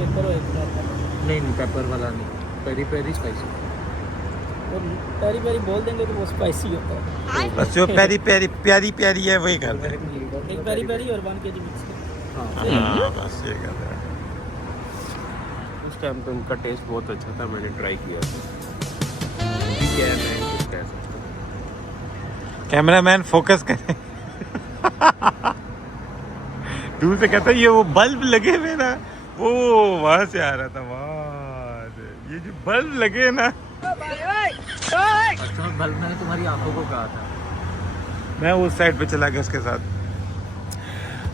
Paper और एक नहीं पेपर वाला नहीं, पेरी पेरी स्पाइसी। और पेरी पेरी बोल देंगे तो वो स्पाइसी होता है। बस जो पेरी पेरी प्यारी प्यारी है वही कर दे। एक पेरी पेरी और 1 kg मिक्स। हाँ बस ये कर दे। उस टाइम पे उनका टेस्ट बहुत अच्छा था, मैंने ट्राई किया था। अभी क्या है, मैं कुछ कह सकता हूँ। कैमरामैन फोकस करे। दूर से कहता है ये वो बल्ब लगे हुए ना, वो वहां से आ रहा था, वहां से। ये जो बल्ब लगे ना, अच्छा बल्ब मैंने तुम्हारी आंखों को कहा था। मैं उस साइड पे चला गया उसके साथ।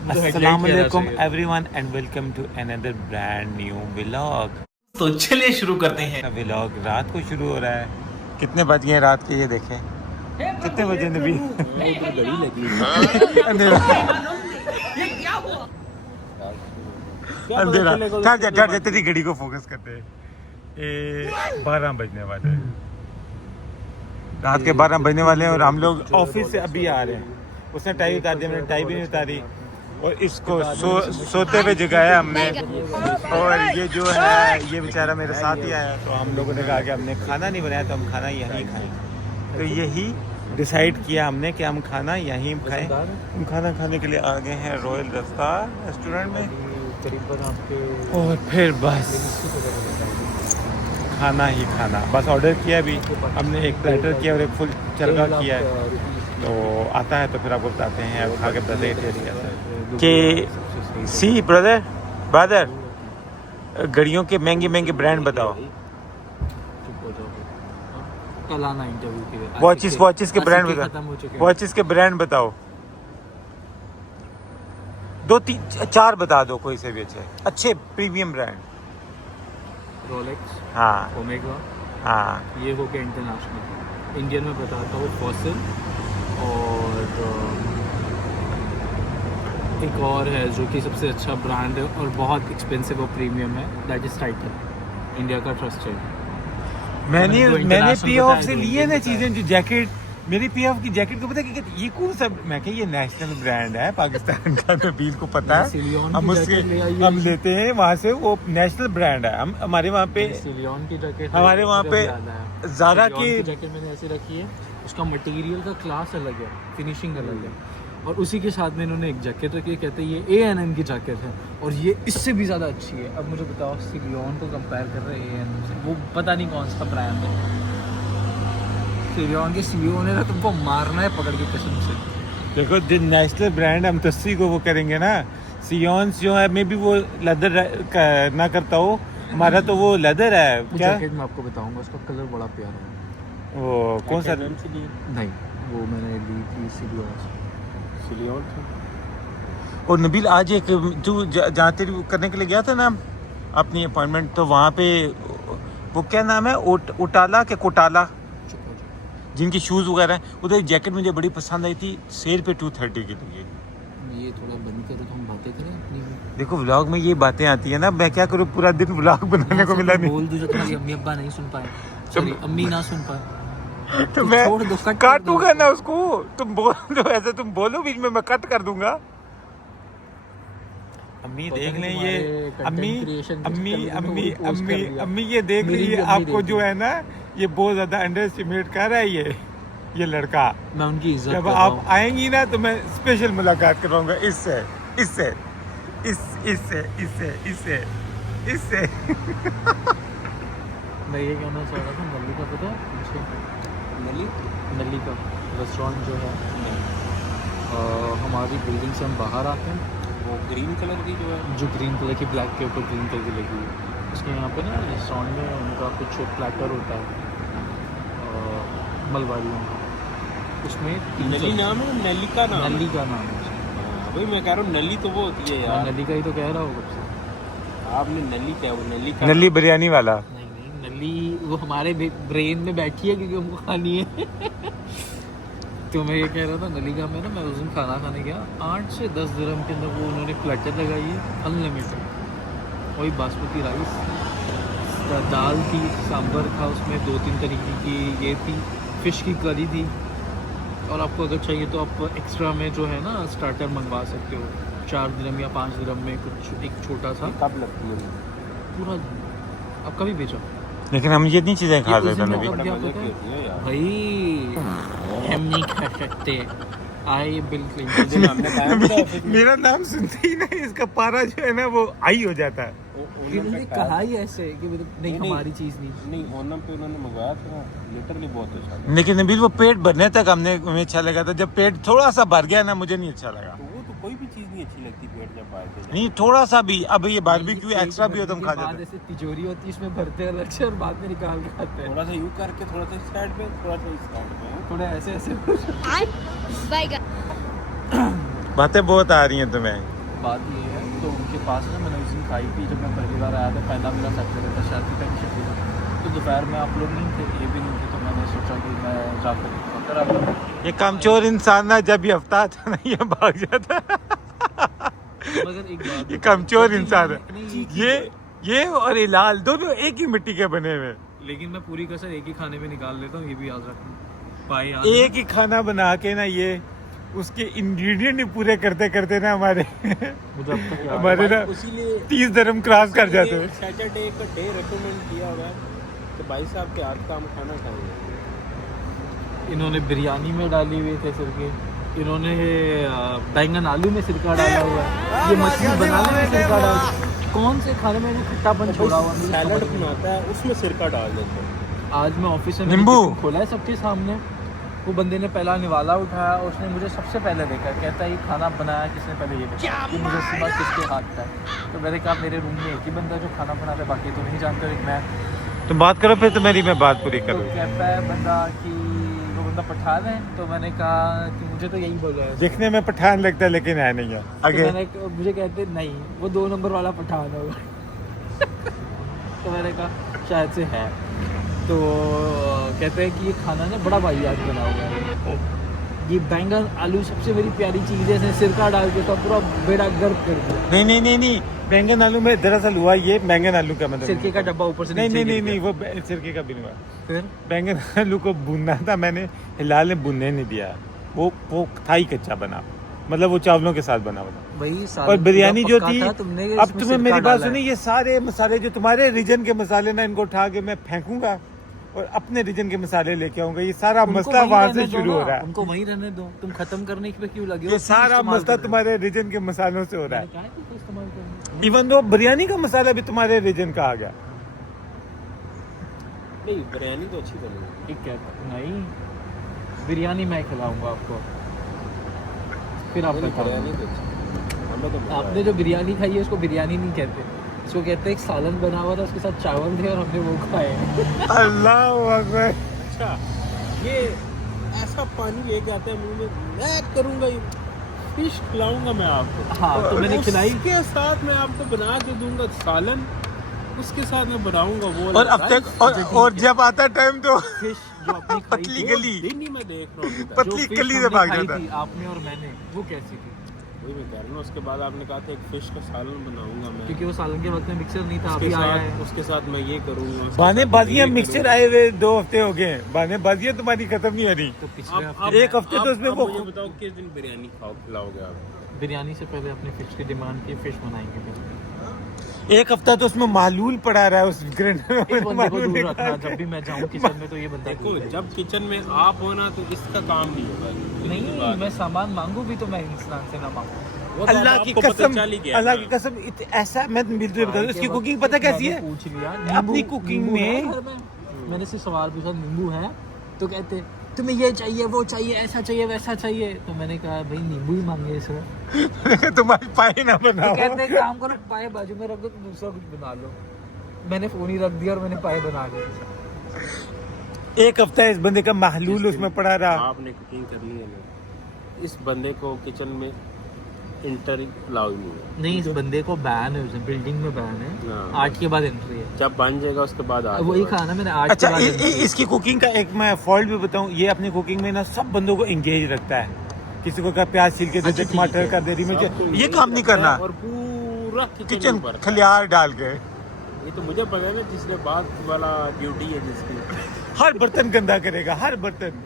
अस्सलाम वालेकुम everyone and welcome to another brand new vlog. तो चलिए शुरू करते हैं। व्लॉग रात को शुरू हो रहा है। कितने बज गए रात के, ये देखें कितने बजे नबी। घड़ी लगी अंधेरा अंधेरा। ठहर जा तेरी घड़ी को फोकस करते हैं। 12 बजने वाले हैं, रात के 12 बजने वाले हैं और हम लोग ऑफिस से अभी आ रहे हैं। उसने टाई उतार दी, मैंने टाई भी नहीं उतारी और इसको सोते हुए जगाया हमने। और ये जो है ये बेचारा मेरे साथ ही आया, तो हम लोगों ने कहा कि हमने खाना नहीं बनाया तो हम खाना यहीं खाएंगे। तो यही डिसाइड किया हमने कि हम खाना यहीं खाएं। हम खाना खाने के लिए आ गए हैं रॉयल दस्तार रेस्टोरेंट में और फिर बस खाना ही खाना। बस ऑर्डर किया भी हमने, एक प्लेटर किया और एक फुल चरगा किया है। तो आता है तो फिर आपको बताते हैं, अब खा के बताते हैं टेस्ट कैसा है। कि सी ब्रदर घड़ियों के महंगे महंगे ब्रांड बताओ। कल आना इंटरव्यू के लिए। वॉचेस के ब्रांड बताओ। वॉचेस के ब्रांड बताओ, 2-3-4 बता दो, कोई से भी अच्छे प्रीमियम ब्रांड। रोलेक्स, हाँ ओमेगा, हाँ ये हो गया इंटरनेशनल। इंडियन में बताता हूँ फॉसिल, और एक और है जो कि सबसे अच्छा ब्रांड है और बहुत एक्सपेंसिव और प्रीमियम है, दैट इज टाइटन, इंडिया का ट्रस्टेड। मैंने पीएफ से लिए ना चीजें, जो जैकेट मेरी पीएफ की जैकेट को पता है कि ये कौन सा, मैं कह ये नेशनल ब्रांड है पाकिस्तान का, तो बील को पता है। हम उसके हम लेते हैं वहाँ से, वो नेशनल ब्रांड है। हम हमारे वहाँ पे सिलियन की जैकेट हमारे वहाँ पे ज़ारा की जैकेट मैंने ऐसे रखी है, उसका मटेरियल का क्लास अलग है, फिनिशिंग अलग है। और उसी के साथ में इन्होंने एक जैकेट रखी है, कहते हैं ये A&M की जैकेट है और ये इससे भी ज़्यादा अच्छी है। अब मुझे बताओ, सिलियन को कंपेयर कर रहे हैं A&M से, वो पता नहीं कौन सा ब्रांड है। सिलियन के CEO ने ना तुमको मारना है पकड़ के कसम से। देखो जो नेशनल ब्रांड हम तस्सी को वो करेंगे ना, सियोन्स जो है मे भी वो लेदर ना करता हो, हमारा तो वो लेदर है क्या। जैकेट मैं आपको बताऊंगा, उसका कलर बड़ा प्यारा है। वो कौन सा नहीं, वो मैंने ली थी सिलियन। और नबील आज एक तू जहाँ तेरी करने के लिए गया था ना अपनी अपॉइंटमेंट, तो वहाँ पे वो क्या नाम है, उटाला के कोटाला, जिनकी शूज़ वगैरह हैं, उधर जैकेट मुझे बड़ी पसंद आई थी, सेल पे 230 की थी। ये थोड़ा बंद करो तो हम बातें करें अपनी। देखो व्लॉग में ये बातें आती है ना, मैं क्या करूँ, पूरा दिन व्लॉग बनाने को मिला नहीं। बोल दूं जो तुम्हारी अम्मी अब्बा नहीं सुन पाए, सॉरी अम्मी ना सुन पाए, तो मैं छोड़ दो, कट काटूंगा ना उसको। तुम बोल दो ऐसे, तुम बोलो बीच में, मैं कट कर दूंगा। अम्मी देख लें ये, अम्मी ये देख लीजिए, आपको जो है ना ये बहुत ज्यादा अंडर एस्टिमेट कर रहा है ये लड़का। मैं उनकी इज्जत जब आप आएंगी ना तो मैं स्पेशल मुलाकात करवाऊंगा इससे। मैं ये कहना चाह रहा था, नली का पता है पीछे, नली का रेस्टोरेंट जो है, हमारी बिल्डिंग से हम बाहर आते हैं, वो ग्रीन कलर की जो है, जो ग्रीन कलर की ब्लैक के ऊपर ग्रीन कलर की लगी है, उसके यहाँ पे ना रेस्टोरेंट में उनका कुछ प्लेटर होता है मलबारियों का, उसमें नली नाम है, नली का नाम नली का नाम है। वही मैं कह रहा हूँ, नली तो वो होती है यार, नली का ही तो कह रहा हूँ कब से। आपने नली क्या, वो नली का नली बिरयानी वाला। नहीं, नली वो हमारे ब्रेन में बैठी है क्योंकि हमको खानी है। तो मैं ये कह रहा था, नली का में ना मैं उस दिन खाना खाने गया, 8 से 10 दिरहम के अंदर वो उन्होंने प्लेटर लगाई है अनलिमिटेड। वही बासमती राइस, दाल थी, सांभर था, उसमें 2-3 तरीके की ये थी, फिश की करी थी, और आपको अगर चाहिए तो आप एक्स्ट्रा में जो है ना स्टार्टर मंगवा सकते हो, 4 दिरहम या 5 दिरहम में कुछ एक छोटा सा। कब लगती है पूरा अब कभी बेचो लेकिन हम ये इतनी चीजें खा ये उस सकते दिन हैं नबी। मतलब क्या मजे पता की है? होती है यार। भाई हम नहीं खा सकते आई बिल क्लिंटन जिन हमने खाया था ऑफिस में, मेरा नाम सुनते ही ना इसका पारा जो है ना वो आई हो जाता है। इन्होंने कहा ही ऐसे कि नहीं हमारी चीज नहीं नहीं, ओनम पे उन्होंने मंगवाया था, लिटरली बहुत अच्छा था। लेकिन नबील वो पेट भरने तक हमें अच्छा लगा था, जब पेट थोड़ा सा भर गया ना मुझे नहीं अच्छा लगा। तो वो तो कोई भी चीज़ नहीं अच्छी लगती पेट जब बाहर से जाए। नहीं थोड़ा सा भी, अब ये बारबेक्यू एक्स्ट्रा भी हो तो हम खा जाते हैं। जैसे तिजोरी होती है इसमें भरते हैं अलग से और बाद में निकाल के खाते हैं थोड़ा सा यूँ करके, थोड़ा सा इस साइड पे, थोड़ा सा इस साइड पे। थोड़े ऐसे ऐसे बातें बहुत आ रही हैं तुम्हें। बात ये है तो उनके पास ना मैंने उस दिन खाई थी जब मैं पहली बार आया था, पहला मेरा सैटरडे था, शादी का छुट्टी था, तो दोपहर में आप लोग नहीं थे, ये भी नहीं थे, तो मैंने सोचा कि मैं जाकर पकड़ आता हूँ। ये कामचोर इंसान ना जब ये हफ्ता आता ना ये भाग जाता है। मगर एक बात ये कामचोर इंसान है। नहीं, ये और इलाल दोनों एक ही मिट्टी के बने हुए। लेकिन मैं पूरी कसर एक ही खाने में निकाल लेता हूँ, ये भी याद रखना भाई। एक ही खाना बना के ना ये उसके इंग्रेडिएंट ही पूरे करते करते ना हमारे मुझे अब तक याद है। हमारे ना इसीलिए 30 धर्म क्रॉस कर जाते हैं। सैटरडे का डे रेकमेंड किया हुआ है कि भाई साहब के हाथ का हम खाना खाएंगे। इन्होंने बिरयानी में डाली हुई थे सिरके, इन्होंने बैंगन आलू में सिरका डाला हुआ है, ये मछली बनाने में सिरका डाल, कौन से खाने में इन्होंने खट्टापन छोड़ा हुआ मुझे सैलड समझ नहीं बनाता है उसमें सिरका डाल देते हैं। आता। आज मैं ऑफिस में नींबू। टिफिन खोला है सबके सामने, वो बंदे ने पहला निवाला उठाया, उसने मुझे सबसे पहले देखा, कहता है ये खाना बनाया किसने, पहले ये देखा कि मुझे उसके बाद किसके हाथ का है। तो मैंने कहा मेरे रूम में एक ही बंदा जो खाना बनाता है, बाकी तो नहीं जानते, एक मैं। तुम बात करो फिर तो मेरी मैं बात पूरी तो करूँ। कहता है बंदा कि वो बंदा पठान है, तो मैंने कहा कि मुझे तो यही बोला है। देखने में पठान लगता है लेकिन है नहीं है। तो आगे मुझे कहते नहीं वो 2 नंबर वाला पठान होगा। तो मैंने कहा शायद से है। तो कहते हैं कि ये खाना ना बड़ा वाहियात बना हुआ है, ये बैंगन आलू सबसे मेरी प्यारी चीज़ है, इसने सिरका डाल के तो पूरा बेड़ा गर्क कर दिया। नहीं बैंगन आलू में दरअसल हुआ ये बैंगन आलू का मतलब सिरके का डब्बा ऊपर से नहीं नीचे नहीं गिर नहीं गया। वो सिरके का भी नहीं हुआ। फिर बैंगन आलू को भूनना था, मैंने हिलाल ने भूनने नहीं दिया, वो था ही कच्चा बना, मतलब वो चावलों के साथ बना हुआ। वही साल और बिरयानी जो पक्का थी, था, तुमने अब इसमें तुम्हें सिरका मेरी बात डाला है। सुनी, ये सारे मसाले जो तुम्हारे रीजन के मसाले ना इनको उठा के मैं फेंकूंगा और अपने रीजन के मसाले लेके आऊंगा। ये सारा उनको मसला वहीं वहां रहने से दो शुरू ना, हो रहा है। उनको वहीं रहने दो, तुम खत्म करने पे क्यों लगे हो? ये फिर सारा इस्तेमाल मसला करो। तुम्हारे रीजन के मसालों से हो रहा मैंने है। कहा कि इस्तेमाल करो। इवन दो बिरयानी का मसाला भी तुम्हारे रीजन का आ गया। नहीं, बिरयानी तो अच्छी बनी। ठीक है, नहीं बिरयानी मैं खिलाऊंगा आपको, फिर आप बिरयानी बताओ। तो अच्छी, हमें तो आपने जो बिरयानी खाई है उसको बिरयानी नहीं कहते, उसको कहते हैं एक सालन बना हुआ था, उसके साथ चावल थे और हमने वो खाए। अल्लाह अकबर। अच्छा, ये ऐसा पानी लेके आता है मुंह में, मैं करूँगा ये फिश खिलाऊंगा मैं आपको। हाँ, तो मैंने खिलाई। उसके साथ मैं आपको बना के दूंगा सालन, उसके साथ मैं बनाऊंगा वो और अब तक और जब आता टाइम तो फिश जो आपने खाई पतली थी, गली दिन ही मैं देख रहा हूँ। पतली जो fish कली से हमने भाग खाई जाता थी, आपने और मैंने, वो कैसी थी? वही मैं कह रहा हूँ। उसके बाद आपने कहा था एक फिश का सालन बनाऊंगा मैं, क्योंकि वो सालन के वक्त में मिक्सर नहीं था, उसके अभी आया है। साथ उसके साथ मैं ये करूँगा। उसके बाने साथ बाजियां मैं ये मिक्सचर करूँगा। आए हुए 2 हफ्ते हो गए हैं। बाने बाजियां तुम्हारी खत्म नहीं हो रही। तो पिछले आप हफ्ते एक हफ्ते तो उसमें वो मुझे बताओ किस दिन बिरयानी खिलाओगे आप? बिरयानी से पहले अपने फिश की डिमांड की, फिश बनाएंगे फिर। एक हफ्ता तो उसमें मालूल पड़ा रहा है उस ग्राइंडर इस बंदे को दूर रखना, जब भी मैं जाऊँ किचन में तो ये बंदा देखो, दूर रहे। जब किचन में आप हो ना तो इसका काम नहीं होगा। नहीं, मैं सामान मांगू भी तो मैं इंसान से ना मांगू। वो तो अल्लाह अब की आपको पता कसम, चल ही गया अल्लाह ना। की कसम ऐसा मैं मिलते बता दूं, इसकी कुकिंग पता कैसी है? मैंने पूछ लिया, अपनी नींबू- कुकिंग नींबू है में घर में? मैंने से सवाल पूछा नींबू है, तो कहते तुम्हें ये चाहिए वो चाहिए ऐसा चाहिए वैसा चाहिए, तो मैंने कहा भाई नींबू ही मांगे सर। तुम्हारी पाई ना तो बनाओ। कहते हैं काम करो, पाए बाजू में रख दो तो दूसरा कुछ बना लो। मैंने फोन ही रख दिया और मैंने पाए बना लिए। एक हफ्ता इस बंदे का महलूल उसमें पड़ा रहा। आपने कुकिंग करनी है ना, इस बंदे को किचन में इंटर अलाउ नहीं है। नहीं, इस बंदे को बैन है, उसे बिल्डिंग में बैन है, हाँ। 8 के बाद एंट्री है। जब बन जाएगा उसके बाद आ वही जाएगा। खाना मैंने 8 अच्छा के बाद entry है। इसकी कुकिंग का एक मैं फॉल्ट भी बताऊं, ये अपनी कुकिंग में ना सब बंदों को एंगेज रखता है। किसी को क्या प्याज छील के दे अच्छा, दे, ठीक टमाटर है। कर दे, मिर्च, सबको ये काम नहीं करना। और पूरा किचन ऊपर। खलियार डाल के ये तो मुझे पता है ना, जिसने बाद वाला ड्यूटी है जिसकी। हर बर्तन गंदा करेगा, हर बर्तन।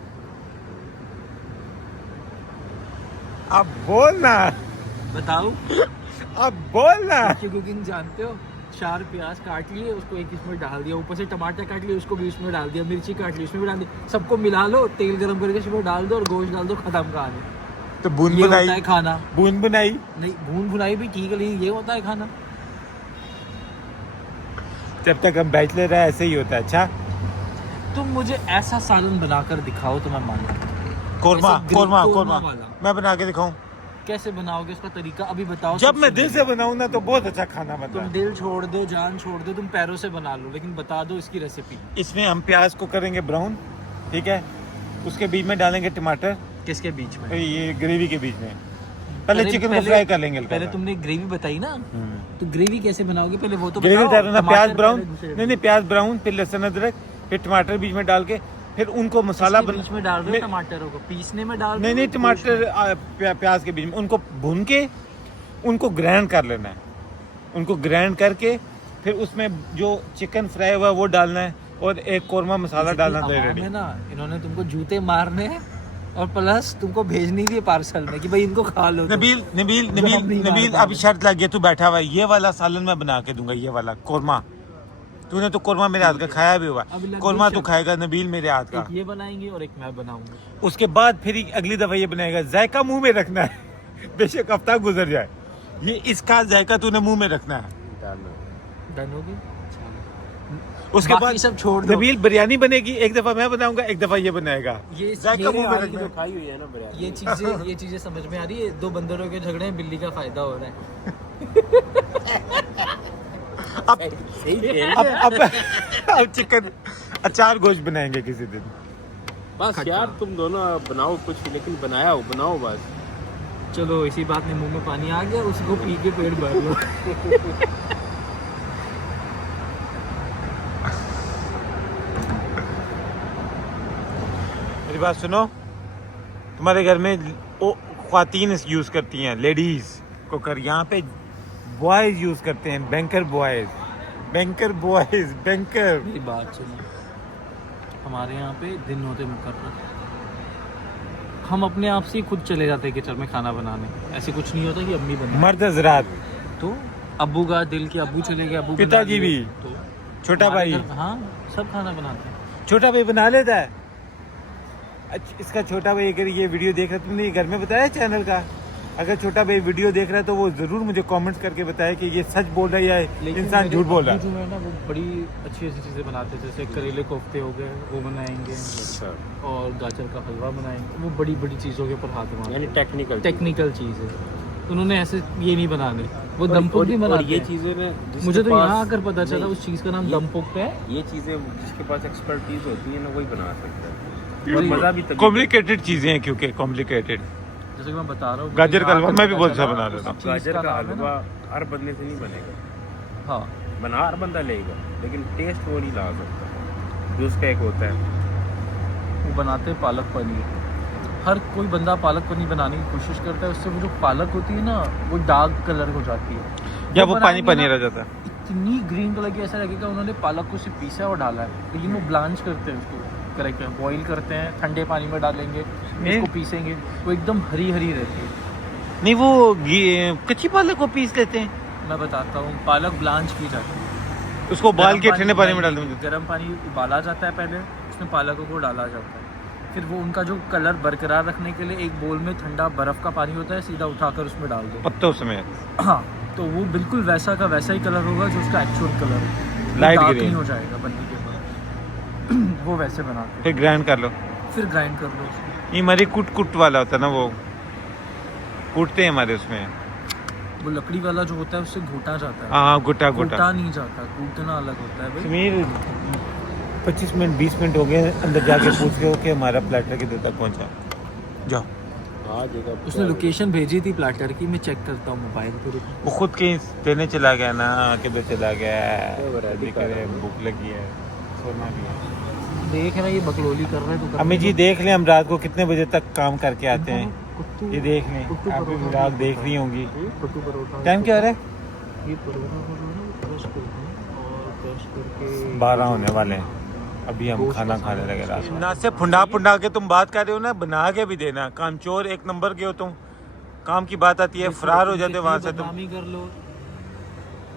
अब बोलना, बताओ अब बोलना। की कुकिंग जानते हो? 4 प्याज काट लिए, उसको एक इसमें डाल दिया, ऊपर से टमाटर काट लिए, उसको भी उसमें डाल दिया, मिर्ची काट ली, उसमें भी डाल दी, सबको मिला लो, तेल गरम करके उसमें डाल दो और गोश्त डाल दो, खत्म कहानी। तो बूंद ये बुनाई, होता है खाना। बूंद बुनाई नहीं, भून भुनाई भी ठीक है, लेकिन ये होता है खाना। जब तक हम बैचलर है ऐसे ही होता है। अच्छा तुम मुझे ऐसा सालन बनाकर दिखाओ तो मैं मानूं। कोरमा, ऐसे कोरमा, कोरमा कोरमा वाला। मैं बना के दिखाऊं? कैसे बनाओगे, उसका तरीका अभी बताओ। जब मैं सबसे दिल पहले। से बनाऊं ना तो बहुत अच्छा खाना बनता तुम है। दिल छोड़ दो, जान छोड़ दो, तुम पैरों से बना लो, लेकिन बता दो इसकी रेसिपी। इसमें हम प्याज को करेंगे ब्राउन, ठीक है, उसके बीच में डालेंगे टमाटर, किसके बीच में? ये ग्रेवी के बीच में पहले चिकन को फ्राई कर लेंगे। पहले तुमने ग्रेवी बताई ना, तो ग्रेवी कैसे बनाओगे पहले वो तो ग्रेवी बताओ। डालना, टमाटर प्याज ब्राउन, पहले दूसरे- नहीं प्याज ब्राउन, फिर लहसुन अदरक, फिर टमाटर बीच में डाल के, फिर उनको मसाला इसके बीच में डाल दो, नहीं, टमाटरों को पीसने में डाल दो। नहीं टमाटर प्याज के बीच में उनको भून के उनको ग्राइंड कर लेना है। उनको ग्राइंड करके फिर उसमें जो चिकन फ्राई हुआ वो डालना है और एक कोरमा मसाला डालना है रेडी। ना इन्होंने तुमको जूते मारने हैं और प्लस तुमको भेजनी थी पार्सल में कि भाई इनको खा लो। नबील नबील नबील नबील अभी शर्त लग गया, तू बैठा हुआ है, ये वाला सालन मैं बना के दूंगा, ये वाला कोरमा। तूने तो कोरमा मेरे हाथ का खाया भी हुआ, अभी लग कोरमा गई तू शर्त। खाएगा नबील मेरे हाथ का। एक ये बनाएंगे और एक मैं बनाऊंगा। उसके बाद फिर अगली दफा ये बनाएगा, जायका मुंह में रखना है बेशक हफ्ता गुजर जाए, ये इसका जायका तूने मुंह में रखना है। डन होगी। उसके बाकी बाद सब छोड़ दो। नबील बिरयानी बनेगी, एक दफा मैं बनाऊंगा, एक दफा ये बनाएगा। ये जायका मुंह में मेरे रखना है। खाई हुई है ना बिरयानी। ये चीजें समझ में आ रही है। दो बंदरों के झगड़े में बिल्ली का फायदा हो रहा है। अब चिकन अचार गोश्त बनाएंगे किसी दिन। बस यार तुम दोनों बनाओ कुछ, लेकिन बनाओ बस। चलो इसी बात में मुंह में पानी आ गया, उसको पी के पेट भर लो। मेरी बात सुनो, तुम्हारे घर में ख्वातीन यूज करती हैं, लेडीज कुकर, यहाँ पे बॉयज यूज करते हैं, बैंकर बॉयज। मेरी बात सुनो, हमारे यहाँ पे दिन होते मुकर्रर, हम अपने आप से ही खुद चले जाते हैं किचन में खाना बनाने। ऐसे कुछ नहीं होता कि अम्मी बना, मर्द हजरात, तो अब्बू का दिल कि अब्बू चले गए, अब्बू पिताजी बना दिए, भी, तो छोटा हमारे भाई, घर- हाँ सब खाना बनाते हैं। छोटा भाई बना लेता है। अच्छा, इसका छोटा भाई अगर ये वीडियो देख रहा है, तुमने ये घर में बताया चैनल का, अगर छोटा भाई वीडियो देख रहा है तो वो जरूर मुझे कमेंट्स करके बताए कि ये सच बोल रहा है या इंसान मेरे झूठ बोल रहा अब्बू है। जो है ना, वो बड़ी अच्छी चीज़ें बनाते हैं, जैसे करेले कोफ्ते हो गए वो बनाएंगे, अच्छा, और गाजर का हलवा बनाएंगे। वो बड़ी बड़ी चीज़ों के ऊपर हाथ मारते यानी हैं, टेक्निकल चीज़ है। उन्होंने ऐसे ये नहीं बनाने, वो और- दमपुक भी और बनाते ये हैं। चीजें ना जिसके मुझे तो पास- यहाँ आकर पता चला नहीं, उस चीज़ का नाम ये- दमपुक है। ये चीजें जिसके पास एक्सपर्टीज होती है ना वही बना सकता है। ये और मजा भी तभी कॉम्प्लिकेटेड चीजें हैं, क्योंकि कॉम्प्लिकेटेड। जैसे कि मैं बता रहा हूँ, गाजर का हलवा मैं भी पता बहुत चला अच्छा बना उस लेता हूँ। चीज़ गाजर का नाम है ना- हलवा हर बंदे से नहीं बनेगा, हाँ, बना हर बंदा लेगा, लेकिन टेस्ट वो नहीं ला सकता जो उसका एक होता है। वो बनाते हैं पालक पनीर। हर कोई बंदा पालक पनीर बनाने की कोशिश करता है, उससे वो जो पालक होती है ना वो डार्क कलर हो जाती है, या वो पानी बनाएंगे पानी ना, रह जाता है। इतनी ग्रीन कलर की, ऐसा लगेगा उन्होंने पालक को सिर्फ पीसा और डाला है, लेकिन वो ब्लांच करते हैं उसको, करेक्ट है, बॉईल करते हैं, ठंडे पानी में डालेंगे, उसको पीसेंगे, वो एकदम हरी हरी रहती है। नहीं वो कच्ची पालक को पीस लेते हैं, मैं बताता हूँ, पालक ब्लांच की जाती है, उसको उबाल के गर्म ठंडे पानी में डाल देंगे। गर्म पानी उबाला जाता है, पहले उसमें पालकों को डाला जाता है, फिर वो उनका जो कलर बरकरार रखने के लिए एक बोल में ठंडा बर्फ़ का पानी होता है, सीधा उठाकर उसमें डाल दो। पत्तों समेत। हाँ, तो वो बिल्कुल वैसा का वैसा ही कलर होगा जो उसका एक्चुअल कलर है, लाइट डार्क ग्रीन नहीं हो जाएगा बनने के बाद। वो वैसे बनाते हैं, फिर ग्राइंड कर लो। फिर ग्राइंड कर लो उसको। ये हमारी कुट वाला होता है ना, वो कूटते हैं हमारे उसमें। वो लकड़ी वाला जो होता है उससे घोटा जाता है, हाँ गुटा घोटा नहीं जाता, कूटना अलग होता है भाई। समीर 25 मिनट 20 मिनट हो गए, अंदर जाके पूछ के हो कि हमारा प्लेटर किधर तक पहुंचा। जाओ। हाँ जगह उसने लोकेशन भेजी थी प्लेटर की, मैं चेक करता हूँ मोबाइल पर। वो खुद कहीं देने चला गया ना, किधर चला गया वो है, ready कर रहा है। भूख लगी है, सोना भी है। देख ना, ये बकलोली कर रहा है तो अम्मी जी देख लें हम रात को कितने बजे तक काम करके आते हैं, कुट्टू ये देख लें। कुट्टू आप भी परोठा रात देख रही होंगी। कुट्टू परोठा। टाइम क्या हो रहा है? ये परोठा को जो है ना क्रश करते हैं और क्रश करके 12 होने वाले हैं, अभी हम खाना खाने लगे रात में। ना से फुंडा फुंडा के तुम बात कर रहे हो ना, बना के भी देना। कामचोर एक नंबर के हो तुम, काम की बात आती है फरार हो जाते वहां से तुम। बदनामी कर लो,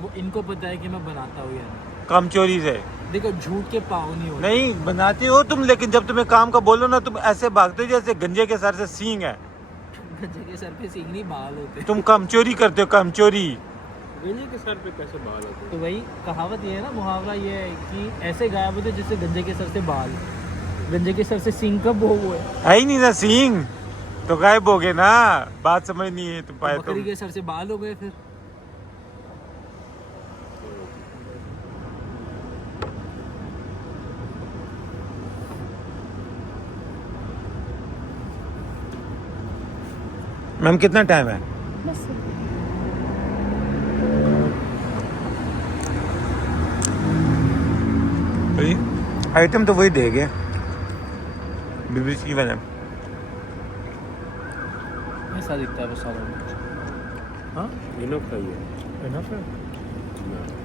वो इनको पता है कि मैं बनाता हूँ या नहीं। काम चोरी से देखो झूठ के पाँव नहीं होते। नहीं बनाते हो तुम, लेकिन जब तुम्हें काम का बोलो ना तुम ऐसे भागते हो जैसे गंजे के सर से सींग है। गंजे के सर पे सींग नहीं बाल होते। तुम काम चोरी करते हो, काम चोरी। गंजे के सर पे कैसे बाल होते तो वही कहावत ये है ना, मुहावरा ये है कि ऐसे गायब होते जैसे गंजे के सर से बाल। गंजे के सर से सींग कब वो है ही नहीं ना सींग, तो गायब हो गए ना। बात समझ नहीं है तुम पाए बकरी तुम। के सर से बाल हो गए फिर। मैम कितना टाइम है? आइटम तो वही देंगे बीबी की बने। ऐसा दिखता है बस सारा। हाँ इनफ है ये। इनफ है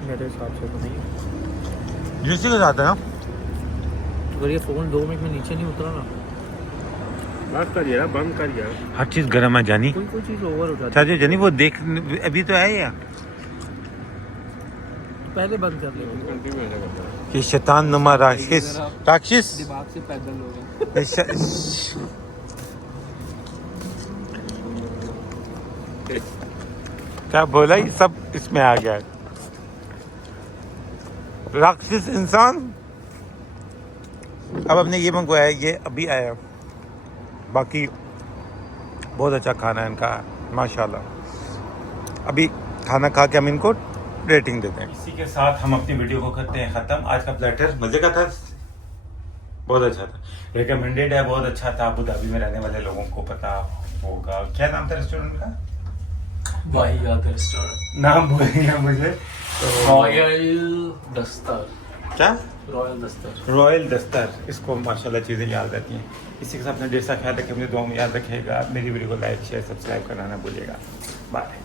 मेरे हिसाब से तो नहीं। जूसी के साथ है ना। अगर ये फ़ोन 2 मिनट में नीचे नहीं उतरा ना, बात कर यार, बंद कर यार। हर चीज गर्म है जानी। कोई चीज़ ओवर हो जाती चाचा जानी वो देख अभी तो है या पहले बंद कर ले। कंटिन्यू ऐसा करता है। ये शैतान नुमा राक्षस राक्षस दिमाग से पैदल हो गए। क्या बोला, ये सब इसमें आ गया है। राक्षस इंसान। अब हमने ये मंगवाया है, ये अभी आया। बाकी बहुत अच्छा खाना है इनका माशाल्लाह। अभी खाना खा के हम इनको रेटिंग देते हैं। इसी के साथ हम अपनी वीडियो को करते हैं ख़त्म। आज का प्लेटर मज़े का था, बहुत अच्छा था, रिकमेंडेड है, बहुत अच्छा था। अबू धाबी में रहने वाले लोगों को पता होगा। क्या नाम था रेस्टोरेंट का? वाहियात रेस्टोरेंट। नाम बोलेंगे ना मुझे रॉयल दस्तर। क्या? रॉयल दस्तर। रॉयल दस्तर। इसको माशाल्लाह चीज़ें याद रहती हैं। इसी के साथ अपना ढेर सा ख्याल रखें, मुझे दुआ में याद रखिएगा। मेरी वीडियो को लाइक शेयर सब्सक्राइब करना ना भूलिएगा। बाय।